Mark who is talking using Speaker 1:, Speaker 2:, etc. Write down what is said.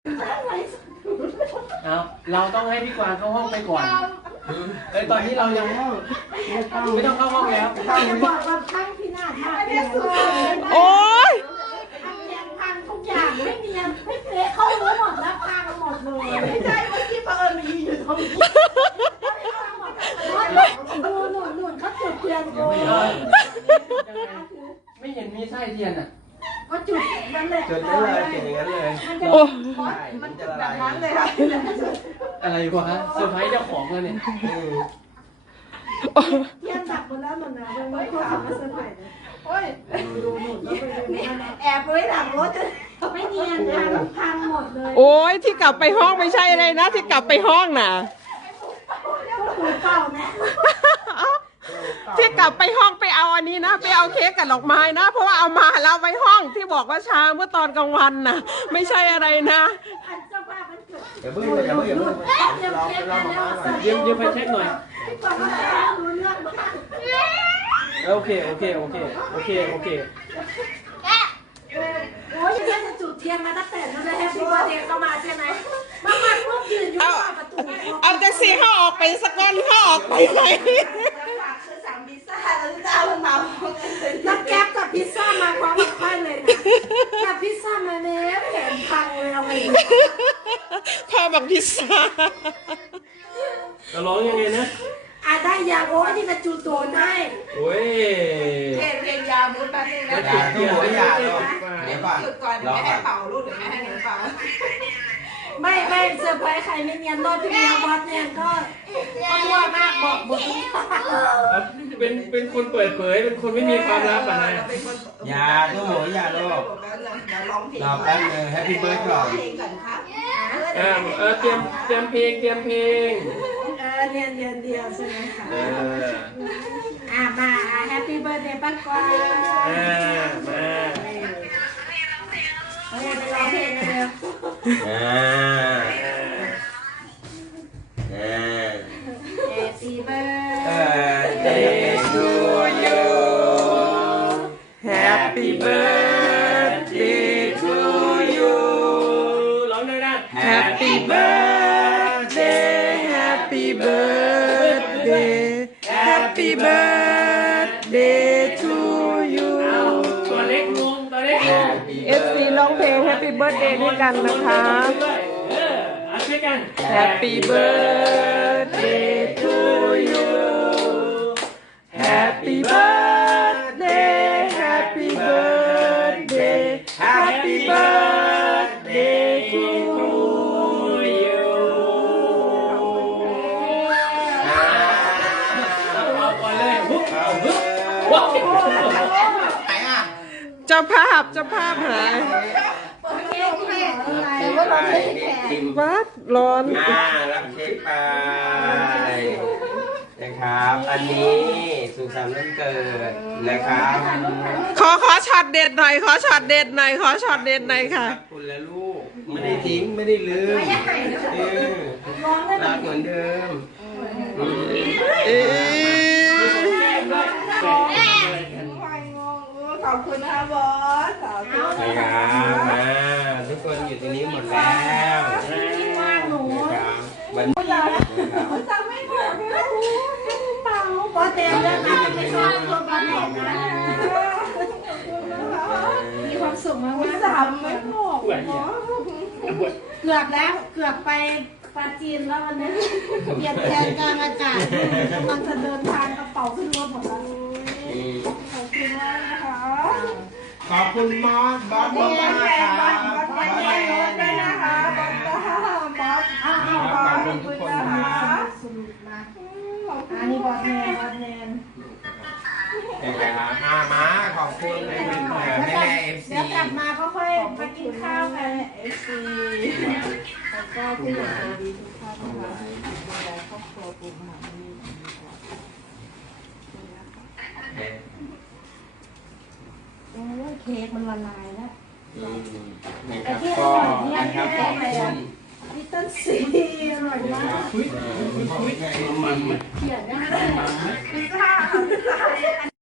Speaker 1: เอาเราต้องให้พี่กวางเข้าห้องไปก่อนตอนนี้เรายังไม่ต้องเข้าห้องแล้ว
Speaker 2: จะบอกว่าพังพินาศมากเลย
Speaker 3: โอ๊ย
Speaker 2: พังทุกอย่างไม่เนียนไม่เป๊ะเขารู้หมดแล้วพังหมดเลยไม่ใช่เมื่อกี้เผอิญมีอยู่เขาหนุนเขาจุดเทียนโก
Speaker 1: ไม่เห็นมีไส้เทียนอ่ะ
Speaker 2: ก็จุดนั่นแหละ
Speaker 4: จุดนั้นเลยจุดอย่างนั้นเลย
Speaker 2: มันจุดแบบนั้นเลยค่ะ
Speaker 1: อะไรวะเซอร์ไพรส์เจ้าของเลยเนี่ย
Speaker 2: เทียนดับหมดแล้วหนูนะไม่เขาทำมาเซอร์ไพรส์เลยโอ้ยแอบไว้หลังรถไม่เนียนพังหมดเลย
Speaker 3: โอ้ยที่กลับไปห้องไม่ใช่อะไรนะที่กลับไปห้องน่ะ
Speaker 2: เปล่าแม่
Speaker 3: ที่กลับไปห้องไปเอาอันนี้นะไปเอาเค้กกับดอกไม้นะเพราะว่าเอามาแล้วไว้ห้องที่บอกว่าช้าเมื่อตอนกลางวันน่ะไม่ใช่อะไรนะ
Speaker 4: อย่าเพิ่งอย่าเพิ่ง
Speaker 1: ยืมไปเช็คหน่อยโอเคโ
Speaker 2: อ้ยเทียนจะจุดเทียนมาตั้งแต่นั้นเลยแฮปปี้เบิร์ธเดย์เข้ามาใช่ไหมมาพวกยืนอยู่หน้าประตู
Speaker 3: เอาจากสีเขาออกไปสักวันเขาออกไปไหน
Speaker 2: แล้วแก๊ปกับพิซซ่ามาพร้อมกันค่อยเลยนะกับพิซซ่ามาเนี้ยแผนพังเลยเอาไป
Speaker 3: พ่อบอกพิซซ่า
Speaker 1: จะร้องยังไงนะ
Speaker 2: ได้ยาโอ้ยนี่มาจูโตนให้
Speaker 1: โอ้ย
Speaker 5: เพลงยามุดมาเพลงนะ
Speaker 4: ยาตู้หัวยาเลย
Speaker 5: เดี๋ยวก่อนหยุดก่อนเดี๋ยวไม่ให้เป่าลูกเดี๋ยวไม่ให้หนูเป่า
Speaker 2: ไม่เซอร์ไพรส์ใครไม่เนียนรอดที่เนียนบอสเนี่ยก็มั่วมากบอกบุญ
Speaker 1: เป็นคนเปิดเผยเป็นคนไม่มีความลับอะไร
Speaker 4: ยาตู้หัวยาโลกรอแป๊บนึงแฮปปี้เบิร์ดก่อน
Speaker 1: เตรียมเพลงเ
Speaker 2: นียนเดียวใช่ไหมคะมาแฮปปี้เบิร์ดเดย์ป้ากวาง
Speaker 1: มา
Speaker 2: ไปร้องเพลงเลยHappy
Speaker 4: birthday
Speaker 3: to you Happy birthday to you
Speaker 1: ร้องเลยนะ
Speaker 3: Happy birthday Happy birthday Happy birthday to you
Speaker 1: ตัวเล็กงงตัวเล็ก
Speaker 3: FC ร้องเพลง Happy birthday ด้วยกันนะคะ
Speaker 1: ช่วยกัน
Speaker 3: Happy birthday to you Happy birthday Happy birthday Happy birthday to you
Speaker 1: เอาก่อนเลย
Speaker 3: เจ้าภาพหายวัดร้อน
Speaker 4: รับเค้กไปนะครับอันนี้สุขสันต์วันเกิดนะครับ
Speaker 3: ขอช็อตเด็ดหน่อยขอช็อตเด็ดหน่อยค่ะ
Speaker 4: คุณและลูกไม่ได้ทิ้งไม่ได้ลืมรักเหมือนเดิม
Speaker 5: ขอบคุณนะบอสขอบคุณ
Speaker 4: นะครับทุกคนอยู่ตรงนี้หมดแล้ววันนี้
Speaker 2: จำไม่ถูกเลยเปล่าบอสเต็มแล้วไม่ชอบตัวบอสเต็มนะมีความสุขมาก
Speaker 5: จำไม่ถูก
Speaker 2: เกือบแล้วเกือบไปปาจีนแล้ววันนี้เปลี่ยนแปลงกลางอากาศกำลังจะเดินทางกระเป๋าขึ้นรถหมดแล้วขอบคุณมากนะคะ
Speaker 4: ขอบคุณบอสมากค่ะ
Speaker 2: บอสด้วยนะคะบอสขอบคุณทุกคนนะคะสรุปมาอันนี้บอสแนน
Speaker 4: มาขอบคุณแม่FC
Speaker 2: เดี๋ยวกลับมาก็ค่อยมากินข้าวกัน FC แล้วก็ผู้ใหญ่ดีทุกท่านนะคะดูแลครอบครัวปู่มหามีโอ้ยเค้กมันละลายแล้ว
Speaker 4: นะครับก็นะครับขอบคุณ
Speaker 2: ลิตเติ้ลซีอร่อยมาก
Speaker 4: มัน
Speaker 2: เขียนนะคะพิซซ่า